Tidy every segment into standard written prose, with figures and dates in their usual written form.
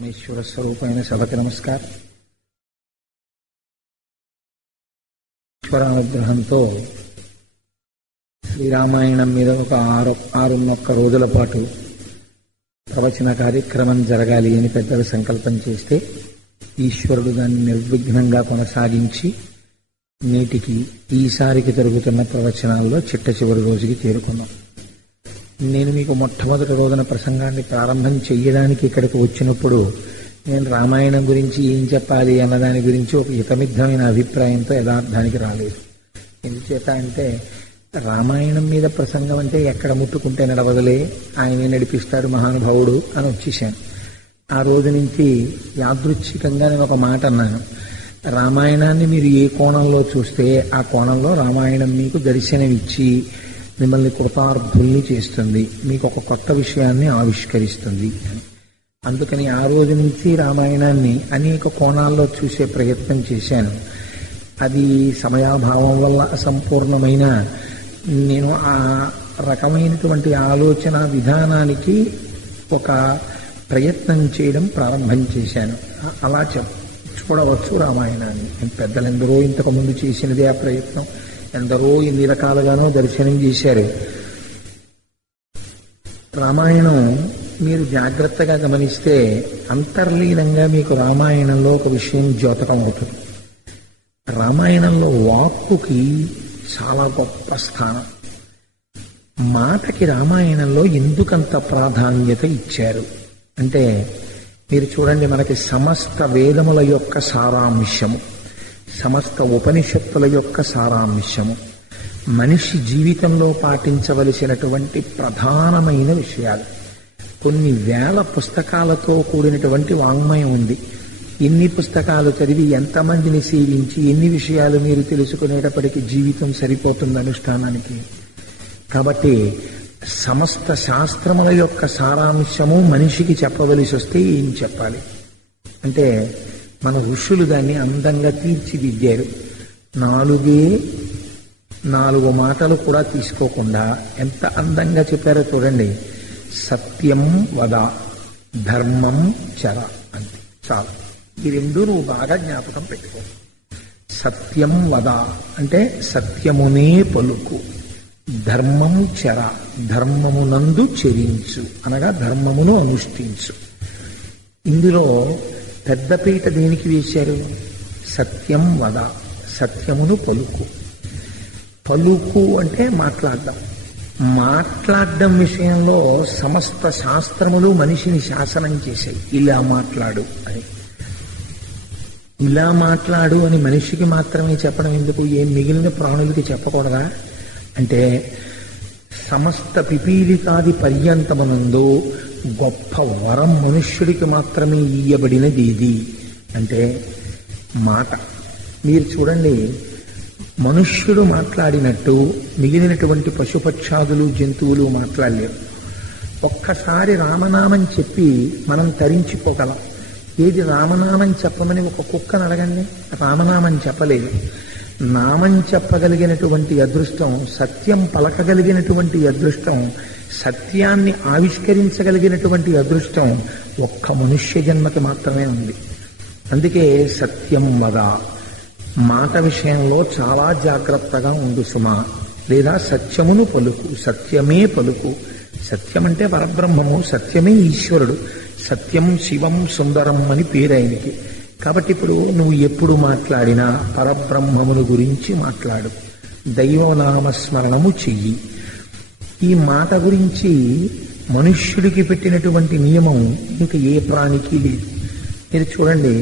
పరమేశ్వర స్వరూపమైన సభకి నమస్కారం. ఈశ్వరానుగ్రహంతో శ్రీరామాయణం మీద ఒక 6 రోజుల పాటు ప్రవచన కార్యక్రమం జరగాలి అని పెద్దలు సంకల్పం చేస్తే ఈశ్వరుడు దాన్ని నిర్విఘ్నంగా కొనసాగించి నేటికి ఈసారికి జరుగుతున్న ప్రవచనాల్లో చిట్ట చివరి రోజుకి చేరుకున్నాం. నేను మీకు మొట్టమొదటి రోజున ప్రసంగాన్ని ప్రారంభం చెయ్యడానికి ఇక్కడికి వచ్చినప్పుడు నేను రామాయణం గురించి ఏం చెప్పాలి అన్నదాని గురించి ఒక హితమిద్ధమైన అభిప్రాయంతో యథార్థానికి రాలేదు. ఎందుచేత అంటే రామాయణం మీద ప్రసంగం అంటే ఎక్కడ ముట్టుకుంటే నడవదలే, ఆయనే నడిపిస్తాడు మహానుభావుడు అని వచ్చేసాను. ఆ రోజు నుంచి యాదృచ్ఛికంగా నేను ఒక మాట అన్నాను, రామాయణాన్ని మీరు ఏ కోణంలో చూస్తే ఆ కోణంలో రామాయణం మీకు దర్శనమిచ్చి మిమ్మల్ని కృతార్థుల్ని చేస్తుంది, మీకు ఒక కొత్త విషయాన్ని ఆవిష్కరిస్తుంది అని. అందుకని ఆ రోజు నుంచి రామాయణాన్ని అనేక కోణాల్లో చూసే ప్రయత్నం చేశాను. అది సమయాభావం వల్ల అసంపూర్ణమైన నేను ఆ రకమైనటువంటి ఆలోచన విధానానికి ఒక ప్రయత్నం చేయడం ప్రారంభం చేశాను. అలా చూడవచ్చు రామాయణాన్ని. పెద్దలందరూ ఇంతకు ముందు చేసినదే ఆ ప్రయత్నం, ఎందరో ఇన్ని రకాలుగానో దర్శనం చేశారు. రామాయణం మీరు జాగ్రత్తగా గమనిస్తే అంతర్లీనంగా మీకు రామాయణంలో ఒక విషయం ద్యోతకం అవుతుంది. రామాయణంలో వాక్కుకి చాలా గొప్ప స్థానం. మాటకి రామాయణంలో ఎందుకంత ప్రాధాన్యత ఇచ్చారు అంటే మీరు చూడండి, మనకి సమస్త వేదముల యొక్క సారాంశము, సమస్త ఉపనిషత్తుల యొక్క సారాంశము, మనిషి జీవితంలో పాటించవలసినటువంటి ప్రధానమైన విషయాలు. కొన్ని వేల పుస్తకాలతో కూడినటువంటి వాంగ్మయం ఉంది. ఎన్ని పుస్తకాలు చదివి ఎంతమందిని సేవించి ఎన్ని విషయాలు మీరు తెలుసుకునేటప్పటికీ జీవితం సరిపోతుంది అనుష్ఠానానికి. కాబట్టి సమస్త శాస్త్రముల యొక్క సారాంశము మనిషికి చెప్పవలసి వస్తే ఏం చెప్పాలి అంటే మన ఋషులు దాన్ని అందంగా తీర్చిదిద్దారు. 4 మాటలు కూడా తీసుకోకుండా ఎంత అందంగా చెప్పారో చూడండి. సత్యం వద, ధర్మం చర, అంతే చాలు. ఈ రెండు నువ్వు బాగా జ్ఞాపకం పెట్టుకో. సత్యం వద అంటే సత్యమునే పలుకు, ధర్మం చర ధర్మమునందు చెరించు అనగా ధర్మమును అనుష్ఠించు. ఇందులో పెద్దపీట దేనికి వేశారు? సత్యం వద, సత్యమును పలుకు. పలుకు అంటే మాట్లాడడం విషయంలో సమస్త శాస్త్రములు మనిషిని శాసనం చేశాయి. ఇలా మాట్లాడు అని. ఇలా మాట్లాడు అని మనిషికి మాత్రమే చెప్పడం ఎందుకు? ఏం మిగిలిన ప్రాణులకి చెప్పకూడదా అంటే సమస్త పిపీలికాది పర్యంతమనందు గొప్ప వరం మనుష్యుడికి మాత్రమే ఇయ్యబడినది ఇది అంటే మాట. మీరు చూడండి, మనుష్యుడు మాట్లాడినట్టు మిగిలినటువంటి పశుపక్షాదులు జంతువులు మాట్లాడలేవు. ఒక్కసారి రామనామం చెప్పి మనం తరించిపోగలం. ఏది రామనామం చెప్పమని ఒక కుక్కను అడగండి, రామనామం చెప్పలేదు. నామం చెప్పగలిగినటువంటి అదృష్టం, సత్యం పలకగలిగినటువంటి అదృష్టం, సత్యాన్ని ఆవిష్కరించగలిగినటువంటి అదృష్టం ఒక్క మనుష్య జన్మకి మాత్రమే ఉంది. అందుకే సత్యం వద, మాట విషయంలో చాలా జాగ్రత్తగా ఉండు సుమా. లేదా సత్యమును పలుకు, సత్యమే పలుకు. సత్యం అంటే పరబ్రహ్మము, సత్యమే ఈశ్వరుడు. సత్యం శివం సుందరం అని పేరు ఆయనకి. కాబట్టి ఇప్పుడు నువ్వు ఎప్పుడు మాట్లాడినా పరబ్రహ్మమును గురించి మాట్లాడు, దైవనామస్మరణము చెయ్యి. ఈ మాట గురించి మనుష్యుడికి పెట్టినటువంటి నియమం ఇంకా ఏ ప్రాణికి లేదు. మీరు చూడండి,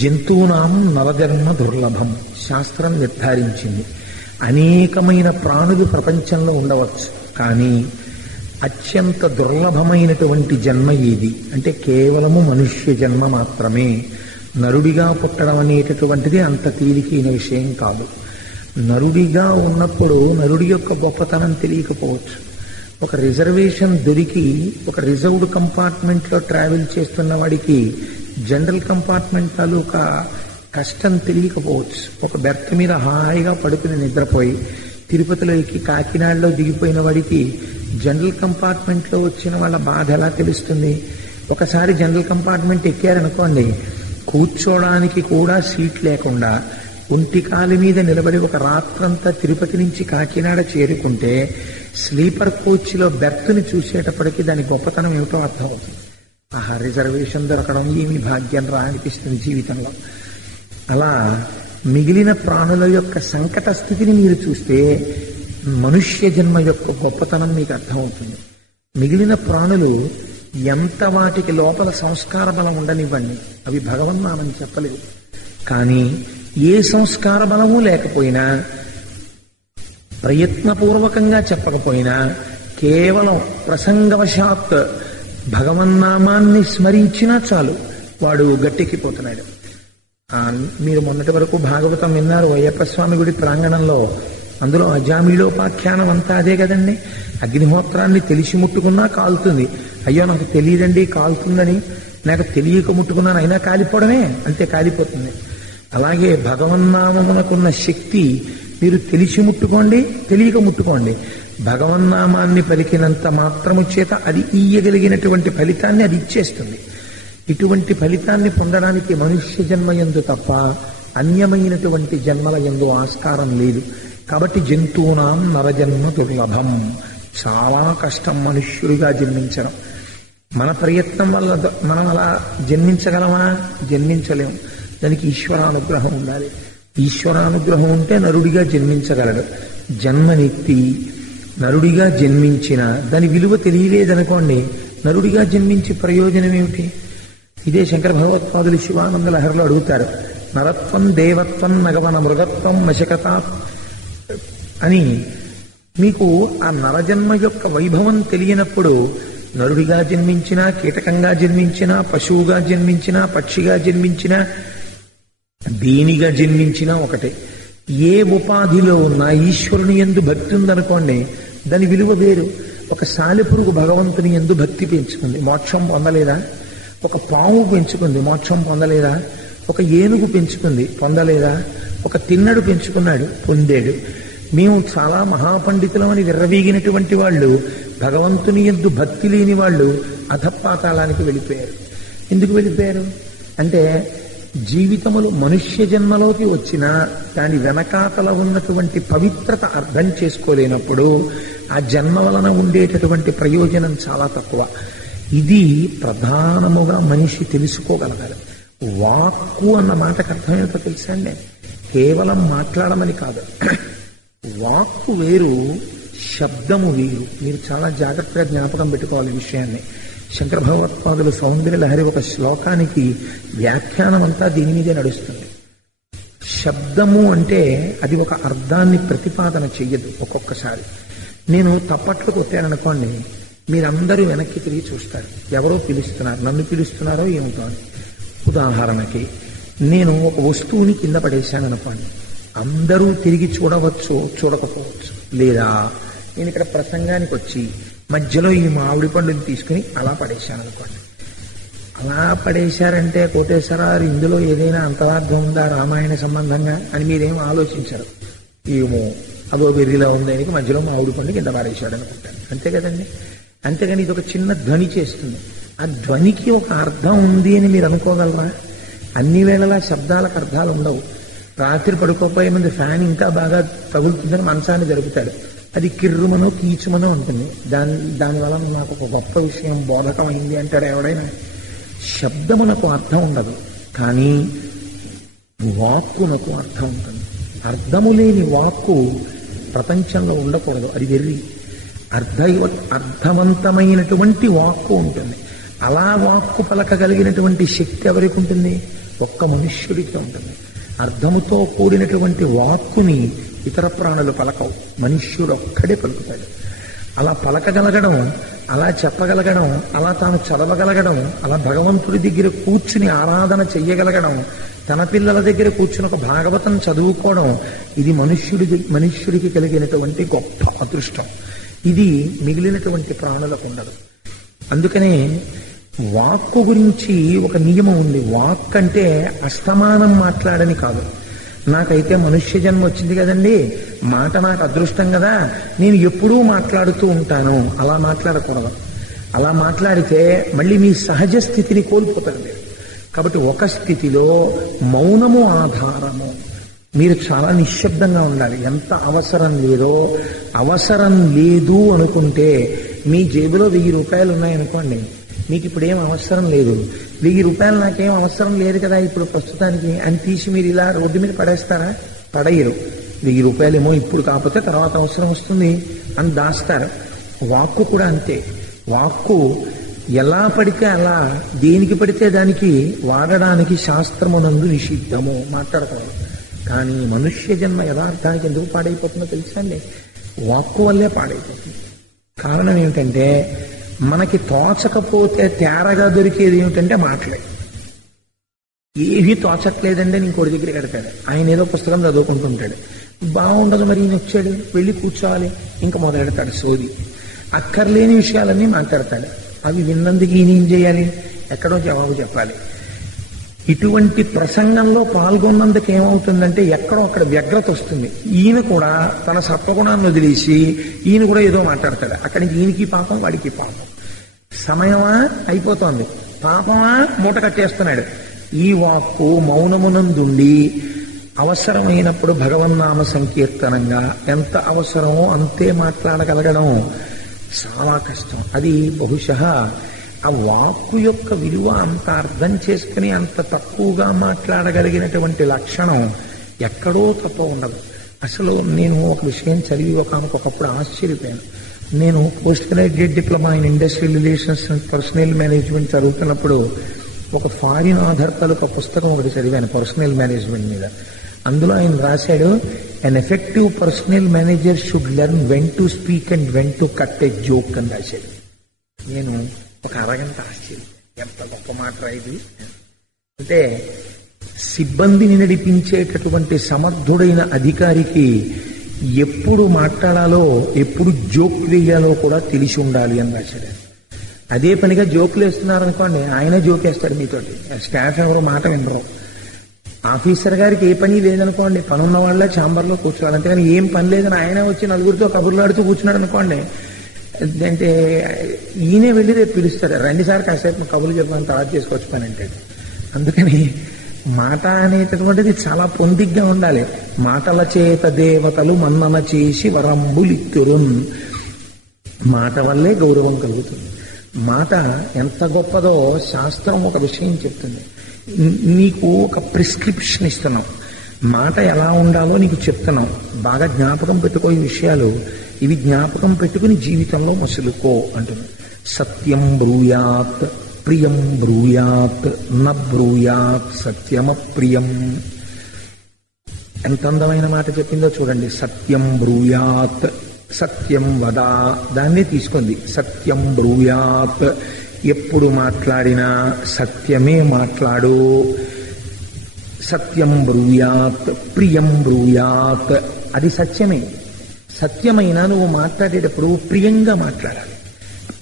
జంతువునాం నరజన్మ దుర్లభం శాస్త్రం నిర్ధారించింది. అనేకమైన ప్రాణులు ప్రపంచంలో ఉండవచ్చు, కానీ అత్యంత దుర్లభమైనటువంటి జన్మ ఏది అంటే కేవలము మనుష్య జన్మ మాత్రమే. నరుడిగా పుట్టడం అనేటటువంటిది అంత తేలికైన విషయం కాదు. నరుడిగా ఉన్నప్పుడు నరుడి యొక్క గొప్పతనం తెలియకపోవచ్చు. ఒక రిజర్వేషన్ దొరికి ఒక రిజర్వ్డ్ కంపార్ట్మెంట్లో ట్రావెల్ చేస్తున్న వాడికి జనరల్ కంపార్ట్మెంట్ తాలూకా కష్టం తెలియకపోవచ్చు. ఒక బెర్త్ మీద హాయిగా పడుకుని నిద్రపోయి తిరుపతిలో ఎక్కి కాకినాడలో దిగిపోయిన వాడికి జనరల్ కంపార్ట్మెంట్లో వచ్చిన వాళ్ళ బాధ ఎలా తెలుస్తుంది? ఒకసారి జనరల్ కంపార్ట్మెంట్ ఎక్కారనుకోండి, కూర్చోడానికి కూడా సీట్ లేకుండా ఒంటికాలి మీద నిలబడి ఒక రాత్రంతా తిరుపతి నుంచి కాకినాడ చేరుకుంటే స్లీపర్ కోచ్లో బెర్త్ని చూసేటప్పటికీ దాని గొప్పతనం ఏమిటో అర్థం అవుతుంది. ఆహా, రిజర్వేషన్ దొరకడం ఏమి భాగ్యం రా అనిపిస్తుంది జీవితంలో. అలా మిగిలిన ప్రాణుల యొక్క సంకట స్థితిని మీరు చూస్తే మనుష్య జన్మ యొక్క గొప్పతనం మీకు అర్థమవుతుంది. మిగిలిన ప్రాణులు ఎంత వాటికి లోపల సంస్కార బలం ఉండనివ్వండి, అవి భగవన్నామని చెప్పలేదు. కానీ ఏ సంస్కార బలము లేకపోయినా, ప్రయత్నపూర్వకంగా చెప్పకపోయినా, కేవలం ప్రసంగవశాత్ భగవన్నామాన్ని స్మరించినా చాలు వాడు గట్టెక్కిపోతున్నాడు. మీరు మొన్నటి వరకు భాగవతం విన్నారు అయ్యప్ప స్వామి గుడి ప్రాంగణంలో. అందులో అజామిళోపాఖ్యానం అంతా అదే కదండి. అగ్నిహోత్రాన్ని తెలిసి ముట్టుకున్నా కాలుతుంది. అయ్యో నాకు తెలియదండి కాలుతుందని, నాకు తెలియక ముట్టుకున్నాను అయినా కాలిపోవడమే, అంతే కాలిపోతుంది. అలాగే భగవన్నామమునకున్న శక్తి మీరు తెలిసి ముట్టుకోండి, తెలియక ముట్టుకోండి, భగవన్నామాన్ని పలికినంత మాత్రము చేత అది ఇయ్యగలిగినటువంటి ఫలితాన్ని అది ఇచ్చేస్తుంది. ఇటువంటి ఫలితాన్ని పొందడానికి మనుష్య జన్మయందు తప్ప అన్యమైనటువంటి జన్మల యందు ఆస్కారం లేదు. కాబట్టి జంతువునాం నరజన్మ దుర్లభం. చాలా కష్టం మనుష్యుడిగా జన్మించడం. మన ప్రయత్నం వల్ల మనం అలా జన్మించగలమా? జన్మించలేము. దానికి ఈశ్వరానుగ్రహం ఉండాలి. ఈశ్వరానుగ్రహం ఉంటే నరుడిగా జన్మించగలడు. జన్మనెత్తి నరుడిగా జన్మించిన దాని విలువ తెలియలేదనుకోండి, నరుడిగా జన్మించి ప్రయోజనం ఏమిటి? ఇదే శంకర భగవత్పాదులు శివానంద లహరిలో అడుగుతారు. నరత్వం దేవత్వం నగవన మృగత్వం మశకత అని. మీకు ఆ నరజన్మ యొక్క వైభవం తెలియనప్పుడు నరుడిగా జన్మించినా, కీటకంగా జన్మించినా, పశువుగా జన్మించినా, పక్షిగా జన్మించినా, దేనిగా జన్మించినా ఒకటే. ఏ ఉపాధిలో ఉన్నా ఈశ్వరుని యందు భక్తి ఉందనుకోండి, దాని విలువ వేరు. ఒక సాలెపురుగు భగవంతుని యందు భక్తి పెంచుకుంది, మోక్షం పొందలేదా? ఒక పాము పెంచుకుంది, మోక్షం పొందలేదా? ఒక ఏనుగు పెంచుకుంది, పొందలేదా? ఒక తిన్నడు పెంచుకున్నాడు, పొందాడు. మేము చాలా మహాపండితులమని విర్రవీగినటువంటి వాళ్ళు, భగవంతుని యందు భక్తి లేని వాళ్ళు అధపాతాళానికి వెళ్ళిపోయారు. ఎందుకు వెళ్ళిపోయారు అంటే, జీవితములు మనుష్య జన్మలోకి వచ్చినా దాని వెనకాతల ఉన్నటువంటి పవిత్రత అర్థం చేసుకోలేనప్పుడు ఆ జన్మ వలన ఉండేటటువంటి ప్రయోజనం చాలా తక్కువ. ఇది ప్రధానముగా మనిషి తెలుసుకోగలగాలి. వాక్కు అన్న మాటకు అర్థం ఏంటో తెలుసా అండి? కేవలం మాట్లాడమని కాదు. వాక్కు వేరు, శబ్దము వేరు. మీరు చాలా జాగ్రత్తగా జ్ఞాపకం పెట్టుకోవాలి ఈ విషయాన్ని. శంకర భగవత్పాదులు సౌందర్య లహరి ఒక శ్లోకానికి వ్యాఖ్యానం అంతా దీని మీదే నడుస్తుంది. శబ్దము అంటే అది ఒక అర్థాన్ని ప్రతిపాదన చెయ్యదు. ఒక్కొక్కసారి నేను తప్పట్లు కొట్టాననుకోండి, మీరందరూ వెనక్కి తిరిగి చూస్తారు, ఎవరో పిలుస్తున్నారు, నన్ను పిలుస్తున్నారో ఏమిటో అని. ఉదాహరణకి నేను ఒక వస్తువుని కింద పడేశాను అనుకోండి, అందరూ తిరిగి చూడవచ్చు, చూడకపోవచ్చు. లేదా నేను ఇక్కడ ప్రసంగానికి వచ్చి మధ్యలో ఈ మామిడి పండుని తీసుకుని అలా పడేశాను అనుకోండి. అలా పడేశారంటే కోటేశ్వరారు ఇందులో ఏదైనా అంతరార్థం ఉందా రామాయణ సంబంధంగా అని మీరేం ఆలోచించరు. ఏమో అదో వెర్రిలా ఉందని మధ్యలో మామిడి పండు కింద పడేశాడు అనుకుంటాను, అంతే కదండి. అంతేగాని ఇది ఒక చిన్న ధ్వని చేస్తుంది. ఆ ధ్వనికి ఒక అర్థం ఉంది అని మీరు అనుకోగలరా? అన్ని వేళలా శబ్దాలకు అర్థాలు ఉండవు. రాత్రి పడుకోపోయే ముందు ఫ్యాన్ ఇంకా బాగా తగులుతుందని మనసాన్ని జరుపుతాడు, అది కిర్రుమనో కీచుమనో ఉంటుంది. దానివల్ల నాకు ఒక గొప్ప విషయం బోధకమైంది అంటాడు ఎవడైనా. శబ్దమునకు అర్థం ఉండదు, కానీ వాక్కునకు అర్థం ఉంటుంది. అర్థము లేని వాక్కు ప్రపంచంలో ఉండకూడదు, అది వెర్రి. అర్థవంతమైనటువంటి వాక్కు ఉంటుంది. అలా వాక్కు పలకగలిగినటువంటి శక్తి ఎవరికి ఉంటుంది? ఒక్క మనుష్యుడికి ఉంటుంది. అర్థముతో కూడినటువంటి వాక్కుని ఇతర ప్రాణులు పలకవు, మనుష్యుడు ఒక్కడే పలుకుతాడు. అలా పలకగలగడం, అలా చెప్పగలగడం, అలా తాను చదవగలగడం, అలా భగవంతుడి దగ్గర కూర్చుని ఆరాధన చెయ్యగలగడం, తన పిల్లల దగ్గర కూర్చుని ఒక భాగవతం చదువుకోవడం, ఇది మనుష్యుడికి కలిగినటువంటి గొప్ప అదృష్టం. ఇది మిగిలినటువంటి ప్రాణులకు ఉండదు. అందుకనే వాక్కు గురించి ఒక నియమం ఉంది. వాక్ అంటే అస్తమానం మాట్లాడని కాదు. నాకైతే మనుష్య జన్మ వచ్చింది కదండి, మాట నాకు అదృష్టం కదా, నేను ఎప్పుడూ మాట్లాడుతూ ఉంటాను, అలా మాట్లాడకూడదు. అలా మాట్లాడితే మళ్ళీ మీ సహజ స్థితిని కోల్పోతారు మీరు. కాబట్టి ఒక స్థితిలో మౌనము ఆధారము. మీరు చాలా నిశ్శబ్దంగా ఉండాలి. ఎంత అవసరం లేదో, అవసరం లేదు అనుకుంటే మీ జేబులో 1000 రూపాయలు ఉన్నాయనుకోండి, మీకు ఇప్పుడు ఏం అవసరం లేదు. 1000 రూపాయలు నాకేం అవసరం లేదు కదా ఇప్పుడు ప్రస్తుతానికి అని తీసి మీరు ఇలా రోడ్డు మీద పడేస్తారా? పడేయరు. 1000 రూపాయలేమో ఇప్పుడు కాకపోతే తర్వాత అవసరం వస్తుంది అని దాస్తారు. వాక్కు కూడా అంతే. వాక్కు ఎలా పడితే అలా, దేనికి పడితే దానికి వాడడానికి శాస్త్రమునందు నిషిద్ధము, మాట్లాడకూడదు. కానీ మనుష్య జన్మ యథార్థానికి ఎందుకు పాడైపోతుందో తెలుసండి? వాక్కు వల్లే పాడైపోతుంది. కారణం ఏమిటంటే మనకి తోచకపోతే తేరగా దొరికేది ఏమిటంటే మాటలే. ఏమీ తోచట్లేదంటే ఇంకోటి దగ్గర కడతాడు. ఆయన ఏదో పుస్తకం చదువుకుంటుంటాడు, బాగుండదు, మరి ఈయన వచ్చాడు, వెళ్ళి కూర్చోవాలి, ఇంకా మొదలెడతాడు సోది. అక్కర్లేని విషయాలన్నీ మాట్లాడతాడు. అవి విన్నందుకు ఈయన ఏం చేయాలి? ఎక్కడో జవాబు చెప్పాలి. ఇటువంటి ప్రసంగంలో పాల్గొన్నందుకు ఏమవుతుందంటే ఎక్కడో అక్కడ వ్యగ్రత వస్తుంది. ఈయన కూడా తన సత్వగుణాన్ని వదిలేసి ఈయన కూడా ఏదో మాట్లాడతాడు. అక్కడి నుంచి ఈయనకి పాపం, వాడికి పాపం. సమయమా అయిపోతోంది, పాపమా మూట కట్టేస్తున్నాడు. ఈ వాక్కు మౌనమునందుండి అవసరమైనప్పుడు భగవన్నామ సంకీర్తనంగా ఎంత అవసరమో అంతే మాట్లాడగలగడం చాలా కష్టం. అది బహుశः ఆ వాక్కు యొక్క విలువ అంత అర్థం చేసుకుని అంత తక్కువగా మాట్లాడగలిగినటువంటి లక్షణం ఎక్కడో తప్ప ఉండదు. అసలు నేను ఒక విషయం చదివి ఒకప్పుడు ఆశ్చర్యపోయాను. నేను post graduate diploma in industrial relations and personal management చదువుతున్నప్పుడు ఒక ఫారిన్ ఆధార్ తాలూకు పుస్తకం ఒకటి చదివాను పర్సనల్ మేనేజ్మెంట్ మీద. అందులో ఆయన రాశాడు, an effective personnel manager should learn when to speak and when to cut a joke అని రాశాడు. నేను ఒక అరగంట ఆశ్చర్యం, ఎంత గొప్ప మాట ఇది. అంటే సిబ్బందిని నడిపించేటటువంటి సమర్థుడైన అధికారికి ఎప్పుడు మాట్లాడాలో, ఎప్పుడు జోక్ వేయాలో కూడా తెలిసి ఉండాలి అని రాశాడు. అదే పనిగా జోకులు వేస్తున్నారనుకోండి, ఆయనే జోక్ వేస్తాడు మీతోటి. స్టాఫ్ ఎవరు మాట వినరు. ఆఫీసర్ గారికి ఏ పని లేదనుకోండి, పనున్న వాళ్ళే ఛాంబర్లో కూర్చోవాలి. అంతేగాని ఏం పని లేదని ఆయన వచ్చి నలుగురితో కబుర్లాడుతూ కూర్చున్నాడు అనుకోండి, అంటే ఈయనే వెళ్ళి రేపు పిలుస్తాడు, రండి సార్ కాసేపు కబుర్లు చెప్పాలని తర్వాత చేసుకోవచ్చు పని అంటే. అందుకని మాట అనేటటువంటిది చాలా పొందిగ్గా ఉండాలి. మాటల చేత దేవతలు మన్నన చేసి వరంబులిత్తురున్. మాట వల్లే గౌరవం కలుగుతుంది. మాట ఎంత గొప్పదో శాస్త్రం ఒక విషయం చెప్తుంది. నీకు ఒక ప్రిస్క్రిప్షన్ ఇస్తున్నాం, మాట ఎలా ఉండాలో నీకు చెప్తున్నాం. బాగా జ్ఞాపకం పెట్టుకో ఈ విషయాలు, ఇవి జ్ఞాపకం పెట్టుకుని జీవితంలో మసులుకో అంటుంది. సత్యం బ్రూయాత్ ప్రియం బ్రూయాత్ న బ్రూయాత్ సత్యమప్రియం. ఎంత అందమైన మాట చెప్పిందో చూడండి. సత్యం బ్రూయాత్, సత్యం వదా, దాన్ని తీసుకుంది. సత్యం బ్రూయాత్, ఎప్పుడు మాట్లాడినా సత్యమే మాట్లాడు. సత్యం బ్రూయాత్ ప్రియం బ్రూయాత్, అది సత్యమే. సత్యమైన నువ్వు మాట్లాడేటప్పుడు ప్రియంగా మాట్లాడాలి.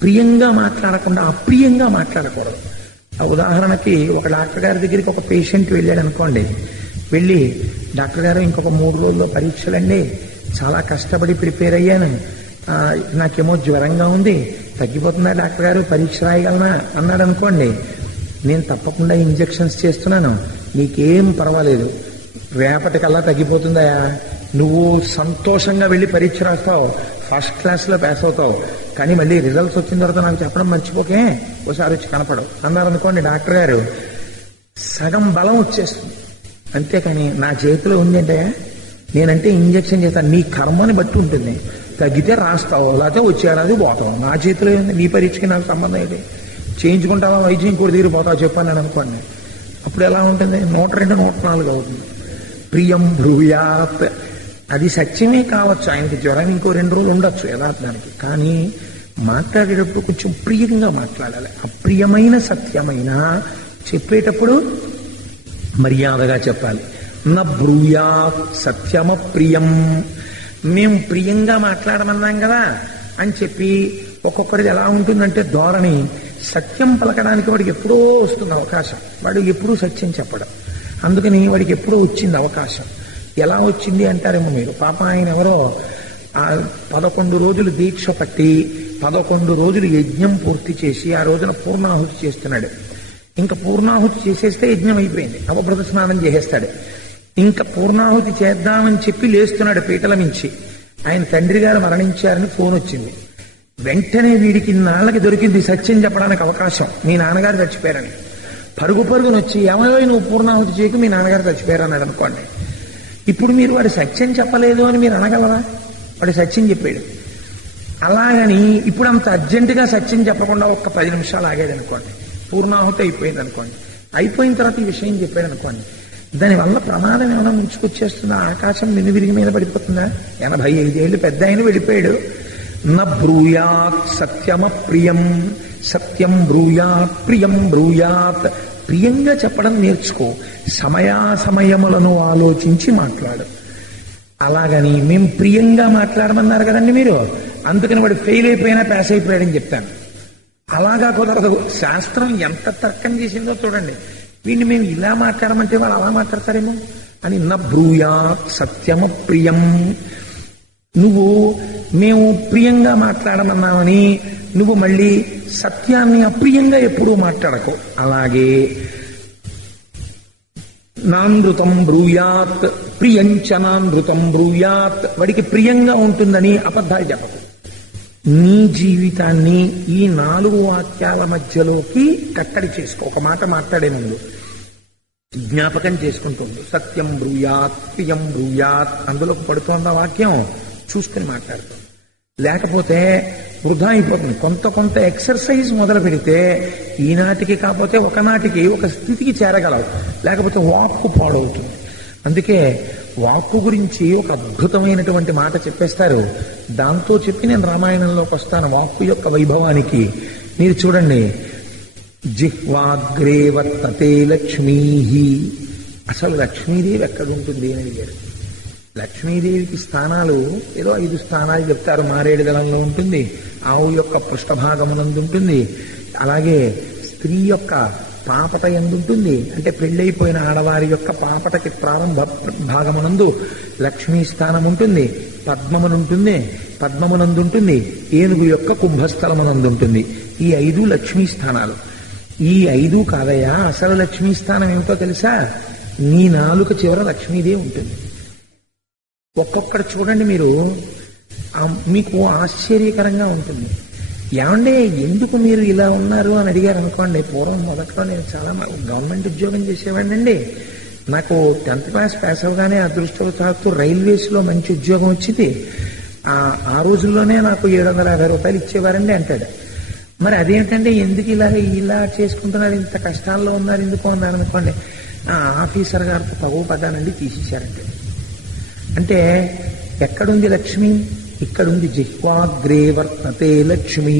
ప్రియంగా మాట్లాడకుండా అప్రియంగా మాట్లాడకూడదు. ఉదాహరణకి ఒక డాక్టర్ గారి దగ్గరికి ఒక పేషెంట్ వెళ్ళాడు అనుకోండి, వెళ్ళి డాక్టర్ గారు ఇంకొక 3 రోజుల్లో పరీక్షలండి, చాలా కష్టపడి ప్రిపేర్ అయ్యాను, నాకేమో జ్వరంగా ఉంది, తగ్గిపోతుందా డాక్టర్ గారు, పరీక్ష రాయగలనా అన్నాడు అనుకోండి, నేను తప్పకుండా ఇంజెక్షన్స్ చేస్తున్నాను, నీకేం పర్వాలేదు, రేపటికల్లా తగ్గిపోతుందా, నువ్వు సంతోషంగా వెళ్ళి పరీక్ష రాస్తావు, ఫస్ట్ క్లాస్లో పాస్ అవుతావు, కానీ మళ్ళీ రిజల్ట్స్ వచ్చిన తర్వాత నాకు చెప్పడం మర్చిపోకే, ఒకసారి వచ్చి కనపడవు అన్నారనుకోండి డాక్టర్ గారు, సగం బలం వచ్చేస్తుంది. అంతేకాని నా చేతిలో ఉందంటే నేనంటే ఇంజెక్షన్ చేస్తాను, నీ కర్మని బట్టి ఉంటుంది, తగ్గితే రాస్తావు, లేకపోతే వచ్చే ఏడాది పోతావు, నా చేతిలో ఉంది, నీ పరీక్షకి నాకు సంబంధం ఏంటి, చేయించుకుంటావా వైద్యం ఇంకోటి దగ్గర పోతావు చెప్పాను అనుకోండి, అప్పుడు ఎలా ఉంటుంది, 102, 104 అవుతుంది. ప్రియం బ్రూయాత్, అది సత్యమే కావచ్చు, ఆయనకి జ్వరం ఇంకో 2 రోజులు ఉండొచ్చు యథార్థానికి, కానీ మాట్లాడేటప్పుడు కొంచెం ప్రియంగా మాట్లాడాలి. అప్రియమైన సత్యమైన చెప్పేటప్పుడు మర్యాదగా చెప్పాలి. నా బ్రూయాత్ సత్యమప్రియం, మేము ప్రియంగా మాట్లాడమన్నాం కదా అని చెప్పి ఒక్కొక్కరిది ఎలా ఉంటుందంటే ధోరణి, సత్యం పలకడానికి వాడికి ఎప్పుడో వస్తుంది అవకాశం, వాడు ఎప్పుడూ సత్యం చెప్పడం, అందుకని వాడికి ఎప్పుడో వచ్చింది అవకాశం. ఎలా వచ్చింది అంటారేమో మీరు, పాప ఆయన ఎవరో 11 రోజులు దీక్ష పట్టి 11 రోజులు యజ్ఞం పూర్తి చేసి ఆ రోజున పూర్ణాహుతి చేస్తున్నాడు. ఇంకా పూర్ణాహుతి చేసేస్తే యజ్ఞం అయిపోయింది, అవభృత స్నానం చేసేస్తాడు. ఇంకా పూర్ణాహుతి చేద్దామని చెప్పి లేస్తున్నాడు పీటల నుంచి. ఆయన తండ్రి గారు మరణించారని ఫోన్ వచ్చింది. వెంటనే వీడికి నాళ్ళకి దొరికింది సత్యం చెప్పడానికి అవకాశం, మీ నాన్నగారు చచ్చిపోయారని. పరుగు పరుగును వచ్చి, ఏమో నువ్వు పూర్ణాహుతి చేయకు, మీ నాన్నగారు చచ్చిపోయారు అన్నాడు అనుకోండి. ఇప్పుడు మీరు వాడు సత్యం చెప్పలేదు అని మీరు అనగలరా? వాడు సత్యం చెప్పాడు. అలాగని ఇప్పుడు అంత అర్జెంటుగా సత్యం చెప్పకుండా ఒక్క 10 నిమిషాలు ఆగేది అనుకోండి, పూర్ణాహుతి అయిపోయింది అనుకోండి. అయిపోయిన తర్వాత ఈ విషయం చెప్పాడు అనుకోండి, దానివల్ల ప్రమాదం ఏమైనా ముంచుకొచ్చేస్తుందా? ఆకాశం విరిగి మీద పడిపోతుందా? 85 ఏళ్ళు పెద్ద ఆయన వెళ్ళిపోయాడు. న బ్రూయాత్ సత్యమ ప్రియం, సత్యం బ్రూయాత్ ప్రియం బ్రూయాత్. ప్రియంగా చెప్పడం నేర్చుకో, సమయాసమయములను ఆలోచించి మాట్లాడు. అలాగని మేము ప్రియంగా మాట్లాడమన్నారు కదండి మీరు, అందుకని వాడు ఫెయిల్ అయిపోయినా పాస్ అయిపోయాడని చెప్తాను. అలాగా కుదరదు. శాస్త్రం ఎంత తర్కం చేసిందో చూడండి. వీడిని మేము ఇలా మాట్లాడమంటే వాళ్ళు అలా మాట్లాడతారేమో అని. న బ్రూయాత్ సత్యమ ప్రియం. నువ్వు మేము ప్రియంగా మాట్లాడమన్నామని నువ్వు మళ్ళీ సత్యాన్ని అప్రియంగా ఎప్పుడూ మాట్లాడకు. అలాగే నానృతం బ్రూయాత్ ప్రియంచనానృతం బ్రూయాత్. వాడికి ప్రియంగా ఉంటుందని అబద్ధాలు చెప్పకు. నీ జీవితాన్ని ఈ 4 వాక్యాల మధ్యలోకి కట్టడి చేసుకో. ఒక మాట మాట్లాడే ముందు జ్ఞాపకం చేసుకుంటుంది. సత్యం బ్రూయాత్ ప్రియం బ్రూయాత్, అందులోకి పడుతోంది వాక్యం, చూసుకుని మాట్లాడుతుంది. లేకపోతే వృధా అయిపోతుంది. కొంత ఎక్సర్సైజ్ మొదలు పెడితే ఈనాటికి కాకపోతే ఒకనాటికి ఒక స్థితికి చేరగలవు, లేకపోతే వాక్కు పాడవుతుంది. అందుకే వాక్కు గురించి ఒక అద్భుతమైనటువంటి మాట చెప్పేస్తారు. దాంతో చెప్పి నేను రామాయణంలోకి వస్తాను. వాక్కు యొక్క వైభవానికి మీరు చూడండి. జిహ్వాగ్రే వర్తతే లక్ష్మీ. అసలు లక్ష్మీదేవి ఎక్కడుంటుంది అని అడిగారు. లక్ష్మీదేవికి స్థానాలు ఏదో 5 స్థానాలు చెప్తారు. మారేడు దళంలో ఉంటుంది, ఆవు యొక్క పృష్ఠభాగమునందు ఉంటుంది, అలాగే స్త్రీ యొక్క పాపట ఎందుంటుంది, అంటే పెళ్ళైపోయిన ఆడవారి యొక్క పాపటకి ప్రారంభ భాగమునందు లక్ష్మీ స్థానం ఉంటుంది, పద్మమునుంటుంది, పద్మమునందుంటుంది, ఏనుగు యొక్క కుంభస్థలమునందుంటుంది. ఈ 5 లక్ష్మీ స్థానాలు. ఈ 5 కాదయ్యా, అసలు లక్ష్మీ స్థానం ఏమిటో తెలుసా? నీ నాలుక చివర లక్ష్మీదేవి ఉంటుంది. ఒక్కొక్కటి చూడండి మీరు, మీకు ఆశ్చర్యకరంగా ఉంటుంది. ఏమంటే ఎందుకు మీరు ఇలా ఉన్నారు అని అడిగారు అనుకోండి. పూర్వం మొదట్లో నేను చాలా గవర్నమెంట్ ఉద్యోగం చేసేవాడినండి. నాకు 10th క్లాస్ పాస్ అవగానే అదృష్టవశాత్తు రైల్వేస్లో మంచి ఉద్యోగం వచ్చింది. ఆ రోజుల్లోనే నాకు 750 రూపాయలు ఇచ్చేవారండి అంటాడు. మరి అదేంటంటే ఎందుకు ఇలా చేసుకుంటున్నారు, ఇంత కష్టాల్లో ఉన్నారు ఎందుకు అన్నారు అనుకోండి. ఆఫీసర్ గారికి పగవ పడ్డానండి, తీసేశారంటే. అంటే ఎక్కడుంది లక్ష్మి? ఇక్కడుంది. జిహ్వాగ్రే వర్తతే లక్ష్మీ.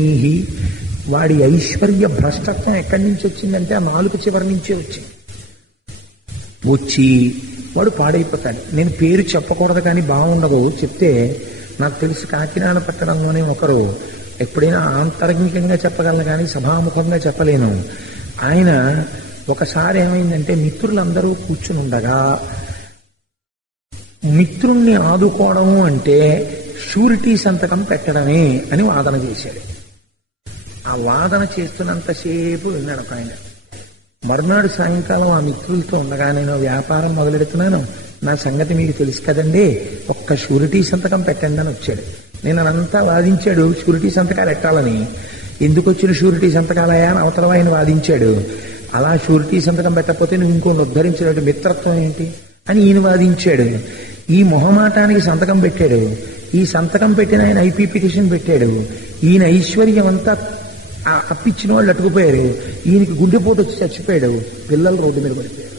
వాడి ఐశ్వర్య భ్రష్టత్వం ఎక్కడి నుంచి వచ్చిందంటే ఆ నాలుక చివరి నుంచే వచ్చి వాడు పాడైపోతాడు. నేను పేరు చెప్పకూడదు కానీ బాగుండదు, చెప్తే నాకు తెలుసు. కాకినాడ పట్టణంలోనే ఒకరు, ఎప్పుడైనా ఆంతరంగికంగా చెప్పగలను కానీ సభాముఖంగా చెప్పలేను. ఆయన ఒకసారి ఏమైందంటే మిత్రులందరూ కూర్చుని ఉండగా, మిత్రుణ్ణి ఆదుకోవడము అంటే షూరిటీ సంతకం పెట్టడమే అని వాదన చేశాడు. ఆ వాదన చేస్తున్నంతసేపు విన్నాడు ఆయన. మరునాడు సాయంకాలం ఆ మిత్రులతో ఉండగా, నేను వ్యాపారం మొదలెడుతున్నాను, నా సంగతి మీకు తెలుసు కదండి, ఒక్క షూరిటీ సంతకం పెట్టండి అని వచ్చాడు. నేను అదంతా వాదించాడు, షూరిటీ సంతకాలు ఎట్టాలని. ఎందుకు వచ్చిన షూరిటీ సంతకాలయా అని అవతల ఆయన వాదించాడు. అలా షూరిటీ సంతకం పెట్టకపోతే నువ్వు ఇంకోటి ఉద్ధరించినట్టు మిత్రత్వం ఏంటి అని ఈయన వాదించాడు. ఈ మొహమాటానికి సంతకం పెట్టాడు. ఈ సంతకం పెట్టిన ఆయన ఐపీ పిటిషన్ పెట్టాడు. ఈయన ఐశ్వర్యం అంతా అప్పిచ్చిన వాళ్ళు అట్టుకుపోయారు. ఈయనకి గుండెపోటు వచ్చి చచ్చిపోయాడు. పిల్లలు రోడ్డు మీద పడిపోయారు.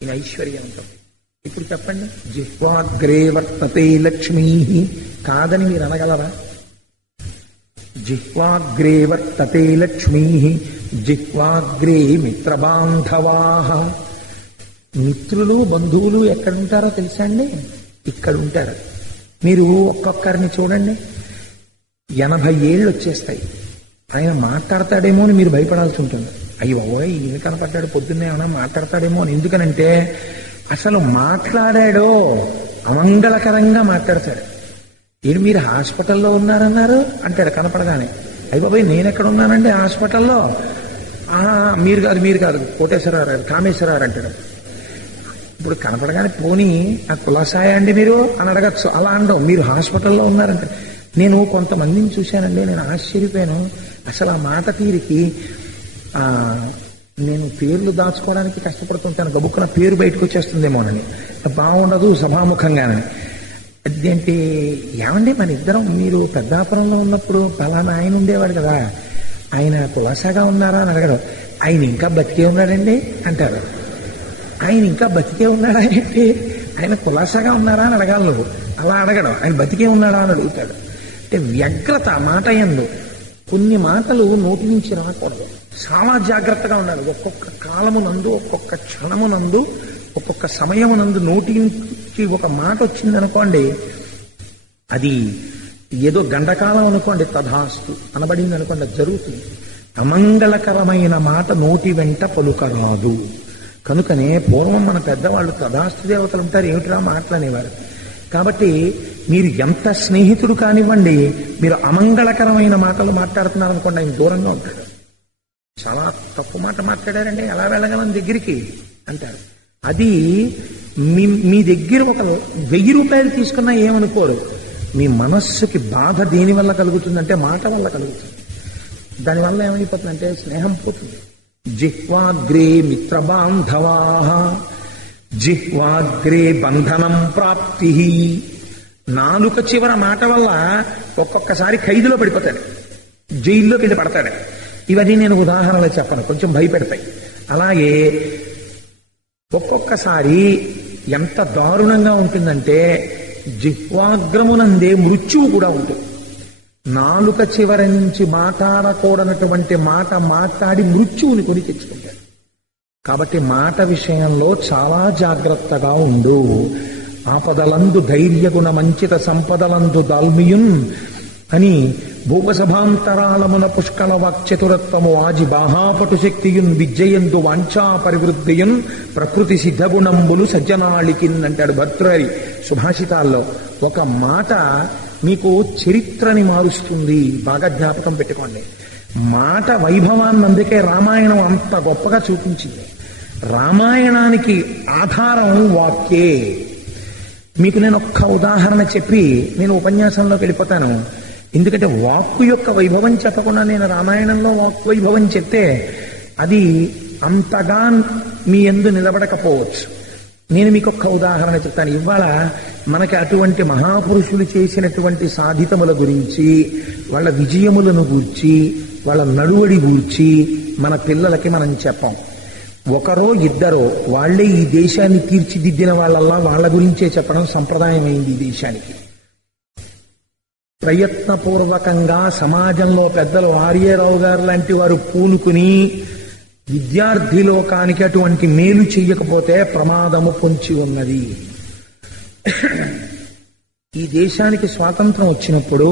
ఈయన ఐశ్వర్యం అంతా. ఇప్పుడు చెప్పండి, జిహ్వాగ్రే వర్తతే లక్ష్మీ కాదని మీరు అనగలరా? జిహ్వాగ్రే వర్తతే లక్ష్మీ జిహ్వాగ్రే మిత్రబాంధవా. మిత్రులు బంధువులు ఎక్కడుంటారో తెలుసా అండి? ఇక్కడ ఉంటారు. మీరు ఒక్కొక్కరిని చూడండి, 80 ఏళ్ళు వచ్చేస్తాయి. ఆయన మాట్లాడతాడేమో అని మీరు భయపడాల్సి ఉంటుంది. అయ్యో ఈయన కనపడ్డాడు పొద్దున్నే ఏమైనా మాట్లాడతాడేమో అని. ఎందుకనంటే అసలు మాట్లాడాడో అమంగళకరంగా మాట్లాడతాడు. మీరు హాస్పిటల్లో ఉన్నారన్నారు అంటాడు కనపడగానే. అయ్య బాబాయ్ నేను ఎక్కడ ఉన్నానండి హాస్పిటల్లో? మీరు కాదు కోటేశ్వరరావు గారు, కామేశ్వరరావు అంటాడు. ఇప్పుడు కనపడగానే పోనీ ఆ కులాసాయ అండి మీరు అని అడగచ్చు. అలా అనడం. మీరు హాస్పిటల్లో ఉన్నారంటే నేను కొంతమందిని చూశానండి, నేను ఆశ్చర్యపోయాను. అసలు ఆ మాట తీరికి నేను పేర్లు దాచుకోవడానికి కష్టపడుతుంటాను, గబుక్కున పేరు బయటకు వచ్చేస్తుందేమోనని, బాగుండదు సభాముఖంగానని. అదేంటి ఏమండి మన ఇద్దరం మీరు పెద్దాపురంలో ఉన్నప్పుడు పలానా ఆయన ఉండేవాడు కదా, ఆయన కులాసాగా ఉన్నారా అని అడగడం. ఆయన ఇంకా బతికే ఉన్నాడండి అంటారు. ఆయన ఇంకా బతికే ఉన్నాడా అంటే ఆయన కులాసాగా ఉన్నారా అని అడగాలి నువ్వు. అలా అడగడం. ఆయన బతికే ఉన్నాడా అని అడుగుతాడు. అంటే వ్యగ్రత మాట యందు. కొన్ని మాటలు నోటి నుంచి రాకూడదు, చాలా జాగ్రత్తగా ఉండాలి. ఒక్కొక్క కాలమునందు, ఒక్కొక్క క్షణమునందు, ఒక్కొక్క సమయమునందు నోటి నుంచి ఒక మాట వచ్చిందనుకోండి, అది ఏదో గండకాలం అనుకోండి, తథాస్తు అనబడింది అనుకోండి, అది జరుగుతుంది. అమంగళకరమైన మాట నోటి వెంట పలుకరాదు. కనుకనే పూర్వం మన పెద్దవాళ్ళు తథాస్తు దేవతలు ఉంటారు, ఏమిటిరా మాట్లాడేవారు. కాబట్టి మీరు ఎంత స్నేహితుడు కానివ్వండి, మీరు అమంగళకరమైన మాటలు మాట్లాడుతున్నారనుకోండి, ఆయన దూరంగా ఉంటాడు. చాలా తప్పు మాట మాట్లాడారండి, ఎలా వెళ్ళగలం దగ్గరికి అంటారు. అది మీ దగ్గర ఒక 1000 రూపాయలు తీసుకున్నా ఏమనుకోరు. మీ మనస్సుకి బాధ దేని వల్ల కలుగుతుందంటే మాట వల్ల కలుగుతుంది. దానివల్ల ఏమైపోతుందంటే స్నేహం పోతుంది. జిహ్వాగ్రే మిత్రబాంధవా జిహ్వాగ్రే బంధనం ప్రాప్తి. నాలుక చివర మాట వల్ల ఒక్కొక్కసారి ఖైదులో పడిపోతాడు, జైల్లోకి వెళ్ళి పడతాడు. ఇవన్నీ నేను ఉదాహరణలు చెప్పను, కొంచెం భయపెడతాయి. అలాగే ఒక్కొక్కసారి ఎంత దారుణంగా ఉంటుందంటే జిహ్వాగ్రమునందే మృత్యువు కూడా ఉంటుంది. నాలుక చివరి నుంచి మాట్లాడకూడనటువంటి మాట మాట్లాడి మృత్యువుని కొని తెచ్చుకుంటాడు. కాబట్టి మాట విషయంలో చాలా జాగ్రత్తగా ఉండు. ఆపదలందు ధైర్యగుణ మంచిత సంపదలందు దాల్మియున్ అని భూవసభాంతరాళమున పుష్కళ వాక్చతురత్వము ఆజి బాహాపటు శక్తియున్ విద్యయందు వాంఛా పరివృద్ధియున్ ప్రకృతి సిద్ధగుణంబులు సజ్జనాళికిన్ అంటాడు భర్తృహరి సుభాషితాల్లో. ఒక మాట మీకు చరిత్రని మారుస్తుంది, బాగా జ్ఞాపకం పెట్టుకోండి. మాట వైభవాన్ని అందుకే రామాయణం అంత గొప్పగా చూపించింది. రామాయణానికి ఆధారం వాక్యే. మీకు నేను ఒక్క ఉదాహరణ చెప్పి నేను ఉపన్యాసంలోకి వెళ్ళిపోతాను. ఎందుకంటే వాక్కు యొక్క వైభవం చెప్పకుండా నేను రామాయణంలో వాక్కు వైభవం చెప్తే అది అంతగా మీ యందు నిలబడకపోవచ్చు. నేను మీకు ఒక్క ఉదాహరణ చెప్తాను. ఇవాళ మనకి అటువంటి మహాపురుషులు చేసినటువంటి సాధితముల గురించి, వాళ్ళ విజయములను గూర్చి, వాళ్ళ నడువడి గూర్చి మన పిల్లలకి మనం చెప్పాం. ఒకరో ఇద్దరో వాళ్లే ఈ దేశాన్ని తీర్చిదిద్దిన వాళ్ళల్లా వాళ్ళ గురించే చెప్పడం సంప్రదాయమైంది ఈ దేశానికి. ప్రయత్నపూర్వకంగా సమాజంలో పెద్దలు ఆర్యరావు గారు లాంటి వారు పూనుకుని విద్యార్థి లోకానికి అటువంటి మేలు చెయ్యకపోతే ప్రమాదము పొంచి ఉన్నది. ఈ దేశానికి స్వాతంత్రం వచ్చినప్పుడు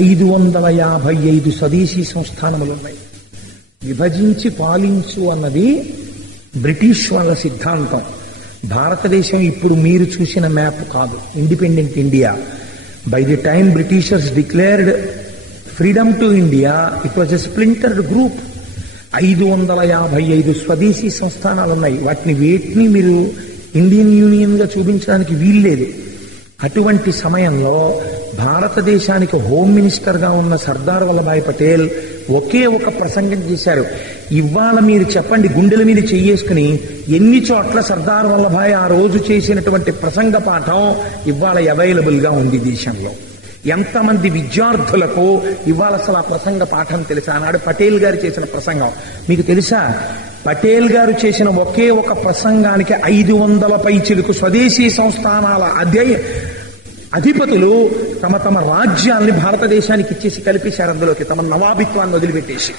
555 స్వదేశీ సంస్థానములున్నాయి. విభజించి పాలించు అన్నది బ్రిటిష్ వాళ్ళ సిద్ధాంతం. భారతదేశం ఇప్పుడు మీరు చూసిన మ్యాప్ కాదు, independent India. By the time Britishers declared freedom to India, it was a splintered group. 555 స్వదేశీ సంస్థానాలు ఉన్నాయి. వేటిని మీరు ఇండియన్ యూనియన్ గా చూపించడానికి వీల్లేదు. అటువంటి సమయంలో భారతదేశానికి హోమ్ మినిస్టర్ గా ఉన్న సర్దార్ వల్లభాయ్ పటేల్ ఒకే ఒక ప్రసంగం చేశారు. ఇవాళ మీరు చెప్పండి, గుండెల మీద చెయ్యేసుకుని ఎన్ని చోట్ల సర్దార్ వల్లభాయ్ ఆ రోజు చేసినటువంటి ప్రసంగ పాఠం ఇవాళ అవైలబుల్ గా ఉంది దేశంలో. ఎంతమంది విద్యార్థులకు ఇవాళ అసలు ఆ ప్రసంగ పాఠం తెలుసా? ఆనాడు పటేల్ గారు చేసిన ప్రసంగం మీకు తెలుసా? పటేల్ గారు చేసిన ఒకే ఒక ప్రసంగానికి 500 పైచిలకు స్వదేశీ సంస్థానాల అధిపతులు తమ తమ రాజ్యాల్ని భారతదేశానికి ఇచ్చేసి కలిపేశారు. అందులోకి తమ నవాబిత్వాన్ని వదిలిపెట్టేసి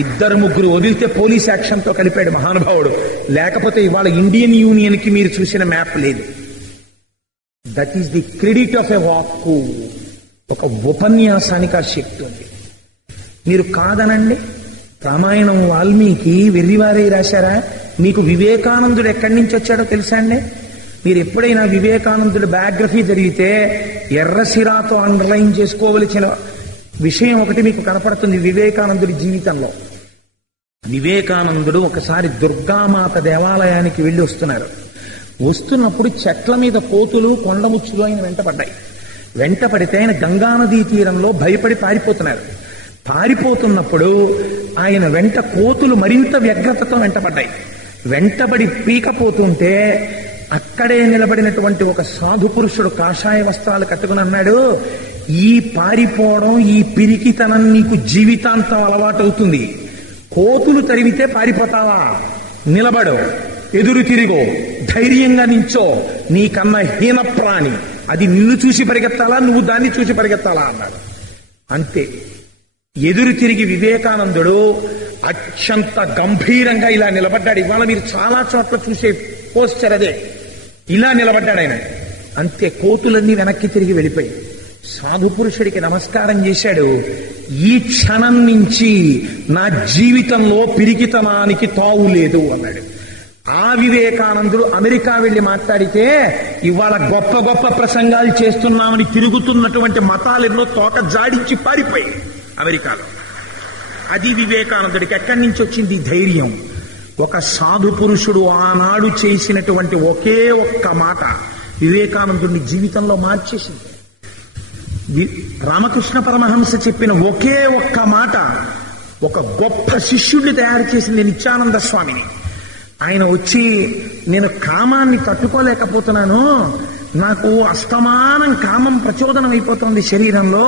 2-3 వదిలితే పోలీస్ యాక్షన్ తో కలిపాడు మహానుభావుడు. లేకపోతే ఇవాళ ఇండియన్ యూనియన్ కి మీరు చూసిన మ్యాప్ లేదు. That is the credit of a వాక్కు. ఒక ఉపన్యాసానికి ఆ శక్తి ఉంది. మీరు కాదనండి, రామాయణం వాల్మీకి వెర్రివారే రాశారా? మీకు వివేకానందుడు ఎక్కడి నుంచి వచ్చాడో తెలుసా అండి? మీరు ఎప్పుడైనా వివేకానందుడి బయోగ్రఫీ జరిగితే ఎర్రసిరాతో అండర్లైన్ చేసుకోవలసిన విషయం ఒకటి మీకు కనపడుతుంది వివేకానందుడి జీవితంలో. వివేకానందుడు ఒకసారి దుర్గామాత దేవాలయానికి వెళ్ళి వస్తున్నారు. వస్తున్నప్పుడు చెట్ల మీద కోతులు కొండముచ్చులు ఆయన వెంటపడ్డాయి. వెంటపడితే ఆయన గంగానదీ తీరంలో భయపడి పారిపోతున్నారు. పారిపోతున్నప్పుడు ఆయన వెంట కోతులు మరింత వ్యగ్రతతో వెంటపడ్డాయి. వెంటబడి పీకపోతుంటే అక్కడే నిలబడినటువంటి ఒక సాధు పురుషుడు కాషాయ వస్త్రాలు కట్టుకుని అన్నాడు, ఈ పారిపోవడం, ఈ పిరికితనం నీకు జీవితాంతం అలవాటవుతుంది. కోతులు తరిమితే పారిపోతావా? నిలబడు, ఎదురు తిరిగో, ధైర్యంగా నించో, నీకన్నా హీన ప్రాణి అది నిన్ను చూసి పరిగెత్తాలా, నువ్వు దాన్ని చూసి పరిగెత్తాలా అన్నాడు. అంతే. ఎదురు తిరిగి వివేకానందుడు అత్యంత గంభీరంగా ఇలా నిలబడ్డాడు. ఇవాళ మీరు చాలా చోట్ల చూసే పోస్చర్ అదే. ఇలా నిలబడ్డాడు ఆయన. అంతే. కోతులన్నీ వెనక్కి తిరిగి వెళ్ళిపోయి సాధు పురుషుడికి నమస్కారం చేశాడు. ఈ క్షణం నుంచి నా జీవితంలో పిరికితనానికి తావు లేదు అన్నాడు. ఆ వివేకానందుడు అమెరికా వెళ్లి మాట్లాడితే ఇవాళ గొప్ప గొప్ప ప్రసంగాలు చేస్తున్నామని తిరుగుతున్నటువంటి మతాలెన్నో తోక జాడించి పారిపోయి అమెరికాలో. అది వివేకానందుడికి ఎక్కడి నుంచి వచ్చింది ధైర్యం? ఒక సాధు పురుషుడు ఆనాడు చేసినటువంటి ఒకే ఒక్క మాట వివేకానందుడిని జీవితంలో మార్చేసింది. రామకృష్ణ పరమహంస చెప్పిన ఒకే ఒక్క మాట ఒక గొప్ప శిష్యుడిని తయారు చేసింది నిత్యానంద స్వామిని. ఆయన వచ్చి, నేను కామాన్ని తట్టుకోలేకపోతున్నాను, నాకు అస్తమానం కామం ప్రచోదనం అయిపోతుంది శరీరంలో,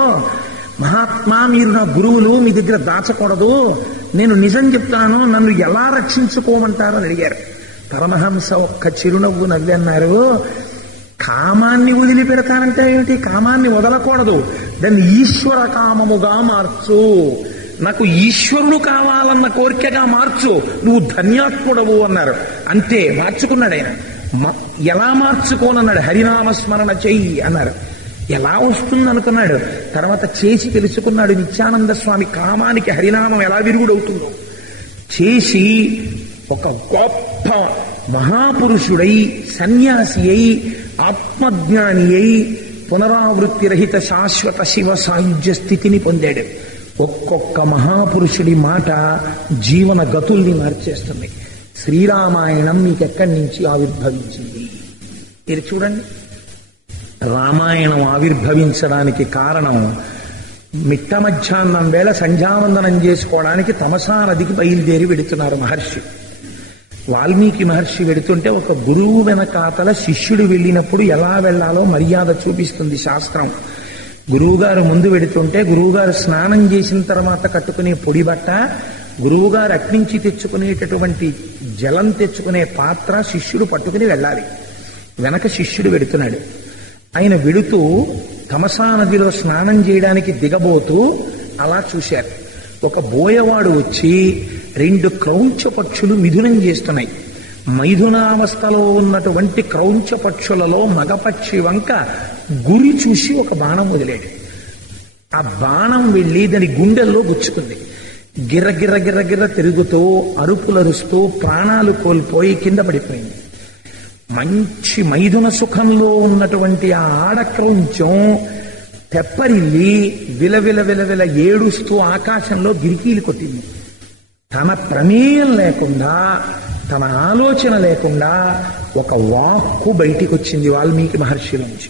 మహాత్మా మీరు నా గురువులు, మీ దగ్గర దాచకూడదు, నేను నిజం చెప్తాను, నన్ను ఎలా రక్షించుకోమంటారు అని అడిగారు. పరమహంస ఒక్క చిరునవ్వు నవ్వి అన్నారు, కామాన్ని వదిలిపెడతానంటే ఏమిటి? కామాన్ని వదలకూడదు, దాన్ని ఈశ్వర కామముగా మార్చు, నాకు ఈశ్వరుడు కావాలన్న కోరికగా మార్చు, నువ్వు ధన్యాత్ముడవు అన్నారు. అంతే, మార్చుకున్నాడు ఆయన. ఎలా మార్చుకోనన్నాడు? హరినామస్మరణ చెయ్యి అన్నారు. ఎలా వస్తుంది అనుకున్నాడు. తర్వాత చేసి తెలుసుకున్నాడు నిత్యానంద స్వామి కామానికి హరినామం ఎలా విరుగుడవుతుందో. చేసి ఒక గొప్ప మహాపురుషుడై, సన్యాసి అయి, ఆత్మజ్ఞాని అయి, పునరావృత్తి రహిత శాశ్వత శివ సాయుధ్య స్థితిని పొందాడు. ఒక్కొక్క మహాపురుషుడి మాట జీవన గతుల్ని మార్చేస్తుంది. శ్రీరామాయణం మీకు ఎక్కడి నుంచి ఆవిర్భవించింది? మీరు చూడండి. రామాయణం ఆవిర్భవించడానికి కారణం, మిట్ట మధ్యాహ్నం వేళ సంధ్యావందనం చేసుకోవడానికి తమసా నదికి బయలుదేరి వెడుతున్నారు మహర్షి. వాల్మీకి మహర్షి వెడుతుంటే ఒక గురువు వెనకాతల శిష్యుడు వెళ్ళినప్పుడు ఎలా వెళ్లాలో మర్యాద చూపిస్తుంది శాస్త్రం. గురువుగారు ముందు వెడుతుంటే గురువుగారు స్నానం చేసిన తర్వాత కట్టుకునే పొడి బట్ట, గురువుగారు అట్నుంచి తెచ్చుకునేటటువంటి జలం తెచ్చుకునే పాత్ర శిష్యుడు పట్టుకుని వెళ్ళాలి. వెనక శిష్యుడు వెడుతున్నాడు. ఆయన వెడుతూ తమసా నదిలో స్నానం చేయడానికి దిగబోతూ అలా చూశారు. ఒక బోయవాడు వచ్చి 2 క్రౌంచ పక్షులు మిథునం చేస్తున్నాయి. మైథునావస్థలో ఉన్నటువంటి క్రౌంచ పక్షులలో మగపక్షి వంక గురి చూసి ఒక బాణం వదిలాడు. ఆ బాణం వెళ్ళి దాని గుండెల్లో గుచ్చుకుంది. గిర్ర గిర్ర గిర్ర గిర్ర తిరుగుతూ అరుపులరుస్తూ ప్రాణాలు కోల్పోయి కింద పడిపోయింది. మంచి మైథున సుఖంలో ఉన్నటువంటి ఆ ఆడక్రౌంచం తెప్పరిల్లి విలవిల విలవిల ఏడుస్తూ ఆకాశంలో గిరికీలు కొట్టింది. తన ప్రమేయం లేకుండా, తన ఆలోచన లేకుండా ఒక వాక్కు బయటికి వచ్చింది వాల్మీకి మహర్షి నుంచి.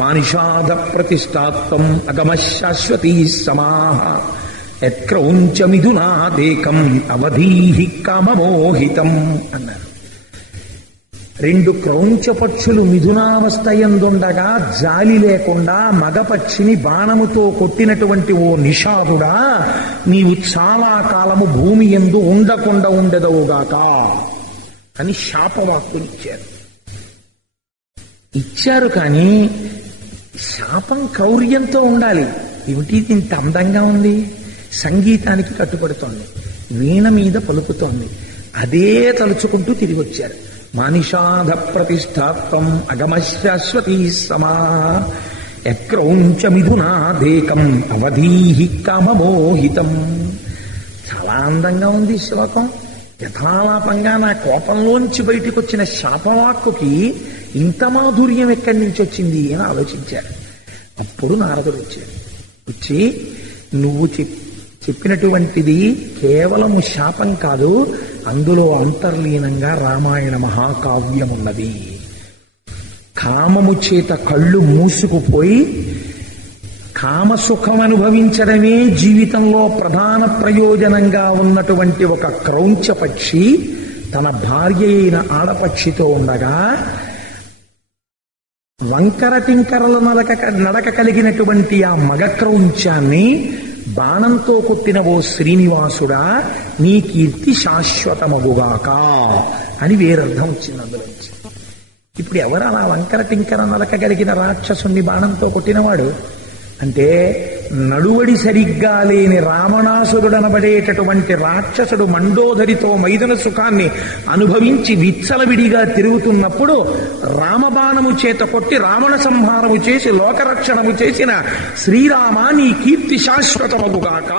మానిషాద ప్రతిష్టాత్వం అగమశాశ్వతీ సమాహ యత్క్రౌంచ మిథునాదేకం అవధీహి కామమోహితం అన్నారు. 2 క్రౌంచ పక్షులు మిథునావస్థ యందుండగా జాలి లేకుండా మగపక్షిని బాణముతో కొట్టినటువంటి ఓ నిషాదుడా, నీవు చాలా కాలము భూమి యందు ఉండకుండా ఉండదవుగాక అని శాపవాక్కునిచ్చారు. ఇచ్చారు కానీ శాపం క్రౌర్యంతో ఉండాలి. ఏమిటి ఇంత అందంగా ఉంది, సంగీతానికి కట్టుబడుతోంది, వీణ మీద పలుకుతోంది, అదే తలుచుకుంటూ తిరిగి వచ్చారు. మానిషాధ ప్రతిష్టాత్వం అగమశాశ్వతీ సమా యక్రౌంచ మిథునాదేకం అవధీహి కామమోహితం. చాలా అందంగా ఉంది శ్లోకం. యథాలాపంగా నా కోపంలోంచి బయటకు వచ్చిన శాపవాక్కుకి ఇంత మాధుర్యం ఎక్కడి నుంచి వచ్చింది అని ఆలోచించారు. అప్పుడు నారదుడు వచ్చాడు. వచ్చి నువ్వు చెప్పినటువంటిది కేవలము శాపం కాదు, అందులో అంతర్లీనంగా రామాయణ మహాకావ్యమున్నది. కామము చేత కళ్ళు మూసుకుపోయి కామసుఖం అనుభవించడమే జీవితంలో ప్రధాన ప్రయోజనంగా ఉన్నటువంటి ఒక క్రౌంచ పక్షి తన భార్య అయిన ఆడపక్షితో ఉండగా వంకర టింకరల నడక కలిగినటువంటి ఆ మగ క్రౌంచాన్ని బాణంతో కొట్టిన ఓ శ్రీనివాసుడా నీ కీర్తి శాశ్వతమగుగాక అని వేరర్థం వచ్చింది అందులోంచి. ఇప్పుడు ఎవరు అలా వంకర టింకర నలక కలిగిన రాక్షసుని బాణంతో కొట్టినవాడు అంటే, నడువడి సరిగ్గా లేని రావణాసురుడనబడేటటువంటి రాక్షసుడు మండోదరితో మైథున సుఖాన్ని అనుభవించి విచ్చలవిడిగా తిరుగుతున్నప్పుడు రామబాణము చేత కొట్టి రావణ సంహారము చేసి లోకరక్షణము చేసిన శ్రీరామ నీ కీర్తి శాశ్వతమగుగాక.